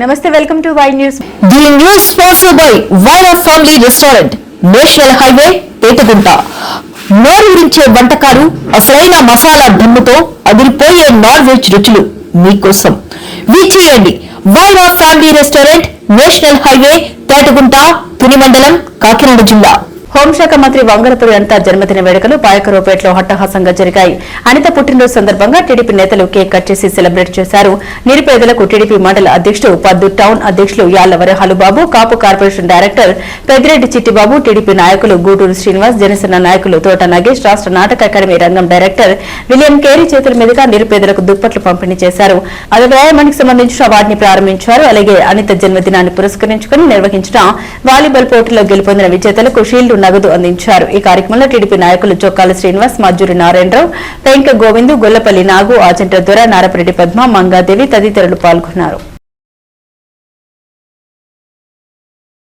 నమస్తే, welcome to Y news. The news sponsored by Vaira family restaurant, national highway, Etugunta. నోరూరించే వంటకాలు, అసలైన మసాలా ధమ్ముతో అదిరిపోయే నాన్ వెజ్ రుచులు మీకోసం. విచ్చేయండి Vaira family restaurant, national highway, Tetagunta, Tuni మండలం, కాకినాడ జిల్లా. హోంశాఖ మంత్రి వంగలపూడి అనిత జన్మదిన వేడుకలు పాయకరావుపేటలో హట్టహాసంగా జరిగాయి. అనిత పుట్టినరోజు సందర్భంగా టీడీపీ నేతలు కేక్ కట్ చేసి సెలబ్రేట్ చేశారు. నిరుపేదలకు టీడీపీ మండల అధ్యక్షుడు, పద్దు టౌన్ అధ్యక్షులు Yallavari Halubabu, Kapu corporation director Peddireddy Chittibabu, TDP నాయకులు గూటూరు శ్రీనివాస్, జనసేన నాయకులు తోట నాగేష్, రాష్ట్ర నాటక అకాడమీ రంగం డైరెక్టర్ విలియం కేరీ చేతుల మీదుగా నిరుపేదలకు దుప్పట్లు పంపిణీ చేశారు. అది వ్యాయామానికి సంబంధించిన వాటిని ప్రారంభించారు. అలాగే అనిత జన్మదినాన్ని పురస్కరించుకుని నిర్వహించిన వాలీబాల్ పోటీలో గెలుపొందిన విజేతలకు షీల్డ్, నగదు అందించారు. ఈ కార్యక్రమంలో టీడీపీ నాయకులు చొక్కాల శ్రీనివాస్, మజ్జూరి నారాయణరావు, పెంక గోవిందు, గొల్లపల్లి నాగు, ఆచంట దొర, నారపరెడ్డి పద్మ, మంగాదేవి తదితరులు పాల్గొన్నారు.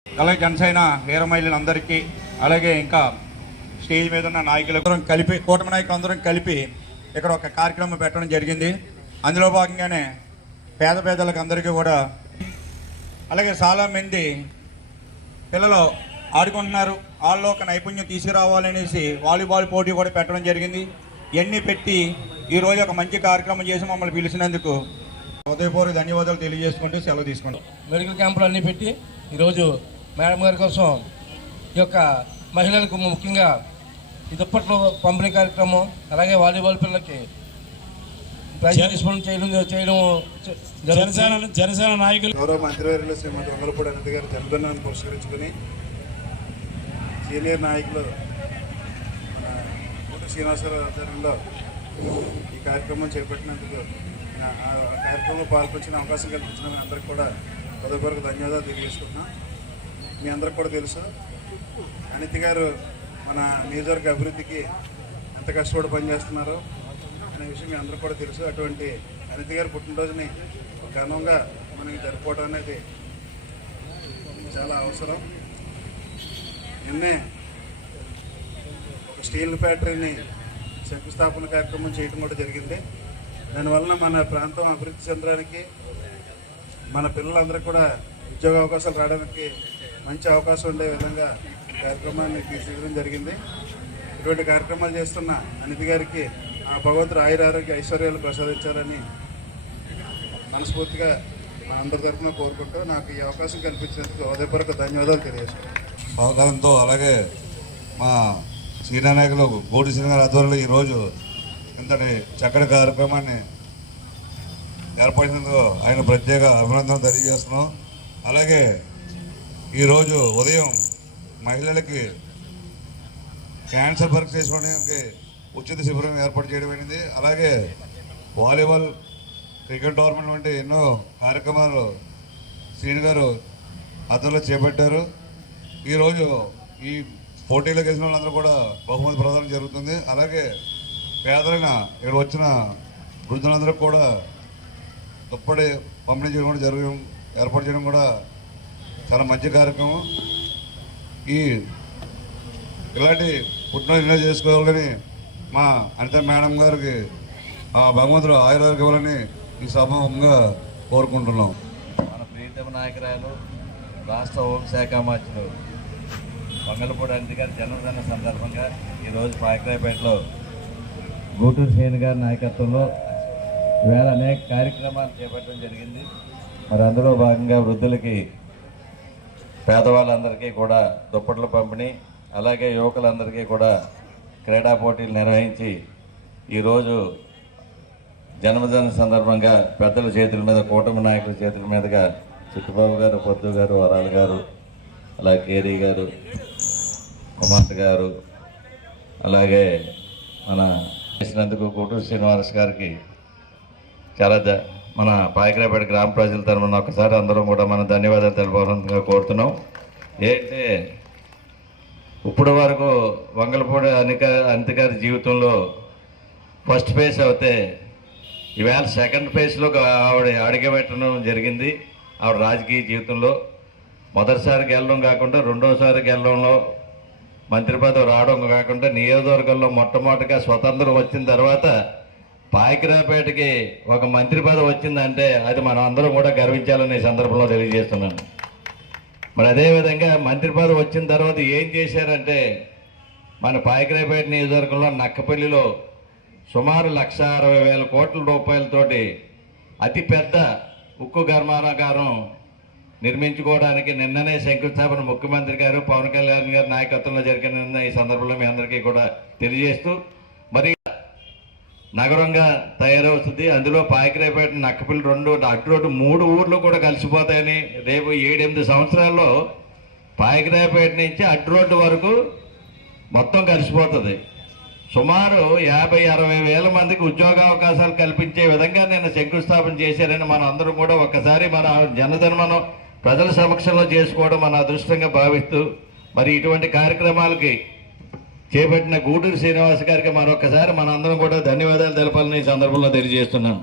అలాగే జనసేన వీరమహిళలందరికీ, అలాగే ఇంకా స్టేజ్ మీద ఉన్న నాయకులందరం కలిపి, కూటమి నాయకులందరం కలిపి ఇక్కడ ఒక కార్యక్రమం పెట్టడం జరిగింది. అందులో భాగంగానే పేదలకు అందరికీ కూడా, అలాగే చాలామంది పిల్లలు ఆడుకుంటున్నారు, వాళ్ళలో ఒక నైపుణ్యం తీసుకురావాలనేసి వాలీబాల్ పోటీ కూడా పెట్టడం జరిగింది. ఇవన్నీ పెట్టి ఈరోజు ఒక మంచి కార్యక్రమం చేసి మమ్మల్ని పిలిచినందుకు హృదయపూర్వక ధన్యవాదాలు తెలియజేసుకుంటూ సెలవు తీసుకుంటాం. మెడికల్ క్యాంపులు అన్నీ పెట్టి ఈరోజు మేడం గారి కోసం ఈ యొక్క మహిళలకు ముఖ్యంగా ఈ దుప్పట్లు పంపిణీ కార్యక్రమం, అలాగే వాలీబాల్ పిల్లలకి జనసేన నాయకులు గౌరవ మంత్రివర్యులు శ్రీమతి వంగలపూడి అనిత గారి జన్మదినాన్ని పురస్కరించుకుని సీనియర్ నాయకులు మన శ్రీనివాసరావు ఆధ్వర్యంలో ఈ కార్యక్రమం చేపట్టినందుకు, ఆ కార్యక్రమంలో పాల్పంచిన అవకాశం కల్పించిన మీ అందరికి కూడా హృదయపూర్వక ధన్యవాదాలు తెలియజేసుకుంటున్నాం. మీ అందరికి కూడా తెలుసు, అనిత గారు మన నియోజకవర్గ అభివృద్ధికి ఎంత కష్టపడి పనిచేస్తున్నారో అనే విషయం మీ అందరికి కూడా తెలుసు. అటువంటి అనిత గారి పుట్టినరోజుని ఘనంగా మనకి జరుపుకోవడం అనేది చాలా అవసరం. నిన్నే ఒక స్టీల్ ఫ్యాక్టరీని శంకుస్థాపన కార్యక్రమం చేయడం కూడా జరిగింది. దానివలన మన ప్రాంతం అభివృద్ధి చెందడానికి, మన పిల్లలందరికీ కూడా ఉద్యోగ అవకాశాలు రావడానికి మంచి అవకాశం ఉండే విధంగా కార్యక్రమాన్ని తీసుకోవడం జరిగింది. ఇటువంటి కార్యక్రమాలు చేస్తున్న అనిత గారికి ఆ భగవంతుడు ఆయురారోగ్య ఐశ్వర్యాలు ప్రసాదించాలని మనస్ఫూర్తిగా మా అందరి తరఫున కోరుకుంటూ నాకు ఈ అవకాశం కల్పించినందుకు హృదయపూర్వక ధన్యవాదాలు తెలియజేస్తున్నాను. సహకారంతో, అలాగే మా సీనియర్ నాయకులు గోడి శ్రీనివాస్ గారి ఆధ్వర్యంలో ఈరోజు ఇంతటి చక్కటి కార్యక్రమాన్ని ఏర్పడినందుకు ఆయన ప్రత్యేక అభినందనలు తెలియజేస్తున్నాం. అలాగే ఈరోజు ఉదయం మహిళలకి క్యాన్సర్ పరీక్ష చేసుకోవడానికి ఉచిత శిబిరం ఏర్పాటు చేయడం అనేది, అలాగే వాలీబాల్, క్రికెట్ టోర్నమెంట్ వంటి ఎన్నో కార్యక్రమాలు శ్రీని గారు అతను చేపట్టారు. ఈరోజు ఈ పోటీలో గెలిచిన వాళ్ళందరూ కూడా బహుమతి ప్రదానం జరుగుతుంది. అలాగే పేదలైన ఇక్కడ వచ్చిన వృద్ధులందరూ కూడా దుప్పటి పంపిణీ చేయడం కూడా ఏర్పాటు చేయడం కూడా చాలా మంచి కార్యక్రమం. ఇలాంటి పుట్టినరోజు ఎన్నో చేసుకోవాలని మా అనిత మేడం గారికి భగవంతుడు ఆయుర్వేదం ఇవ్వాలని ఈ సభంగా కోరుకుంటున్నాం. మన ప్రీతమ నాయకురాలు, రాష్ట్ర హోంశాఖ మంత్రులు వంగలపూడి అనిత గారి జన్మదిన సందర్భంగా ఈరోజు పాయకరావుపేటలో గూటూరు శ్రీని గారి నాయకత్వంలో ఈవేళ అనేక కార్యక్రమాలు చేపట్టడం జరిగింది. మరి అందులో భాగంగా వృద్ధులకి, పేదవాళ్ళందరికీ కూడా దుప్పట్ల పంపిణీ, అలాగే యువకులందరికీ కూడా క్రీడా పోటీలు నిర్వహించి ఈరోజు జన్మదిన సందర్భంగా పెద్దల చేతుల మీద, కూటమి నాయకుల చేతుల మీదుగా చిట్టుబాబు గారు, పొద్దు గారు, వరాలు గారు, అలాగే కేరీ గారు, కుమార్ గారు, అలాగే మన చేసినందుకు గూటూరు శ్రీనివాస్ గారికి చాలా మన పాయకరావుపేట గ్రామ ప్రజల తరఫున ఒకసారి అందరం కూడా మన ధన్యవాదాలు తెలుపవలసిందిగా కోరుతున్నాం. ఏంటంటే ఇప్పుడు వరకు వంగలపూడి అనిత గారి జీవితంలో ఫస్ట్ ఫేజ్ అవుతే ఈవేళ సెకండ్ ఫేజ్లో ఆవిడ అడుగుపెట్టడం జరిగింది. ఆవిడ రాజకీయ జీవితంలో మొదటిసారికి వెళ్ళడం కాకుండా, రెండోసారికి వెళ్ళడంలో, మంత్రి పదవి రావడం కాకుండా, నియోజకవర్గంలో మొట్టమొదటిగా స్వతంత్రం వచ్చిన తర్వాత పాయకరాపేటకి ఒక మంత్రి పదవి వచ్చిందంటే అది మనం అందరం కూడా గర్వించాలని ఈ సందర్భంలో తెలియజేస్తున్నాను. మరి అదేవిధంగా మంత్రి పదవి వచ్చిన తర్వాత ఏం చేశారంటే మన పాయకరాపేట నియోజకవర్గంలో నక్కపల్లిలో సుమారు 1,60,000 కోట్ల రూపాయలతోటి అతిపెద్ద ఉక్కు కర్మాగారం నిర్మించుకోవడానికి నిన్ననే శంకుస్థాపన ముఖ్యమంత్రి గారు పవన్ కళ్యాణ్ గారి నాయకత్వంలో జరిగిన ఈ సందర్భంలో మీ అందరికీ కూడా తెలియజేస్తూ మరి నగరంగా తయారవుతుంది. అందులో పాయకరాపేట నక్కపల్లి 2 అటు రోడ్డు 3 ఊర్లు కూడా కలిసిపోతాయని రేపు 7-8 సంవత్సరాల్లో పాయకరాపేట నుంచి అటు రోడ్డు వరకు మొత్తం కలిసిపోతుంది. సుమారు 50-60 వేల మందికి ఉద్యోగ అవకాశాలు కల్పించే విధంగా నేను శంకుస్థాపన చేశారని మనం అందరం కూడా ఒక్కసారి మన జనధర్మనం ప్రజల సమక్షంలో చేసుకోవడం మన అదృష్టంగా భావిస్తూ మరి ఇటువంటి కార్యక్రమాలకి చేపట్టిన గూడూరు శ్రీనివాస్ గారికి మరొకసారి మనందరం కూడా ధన్యవాదాలు తెలపాలని ఈ సందర్భంలో తెలియజేస్తున్నాను.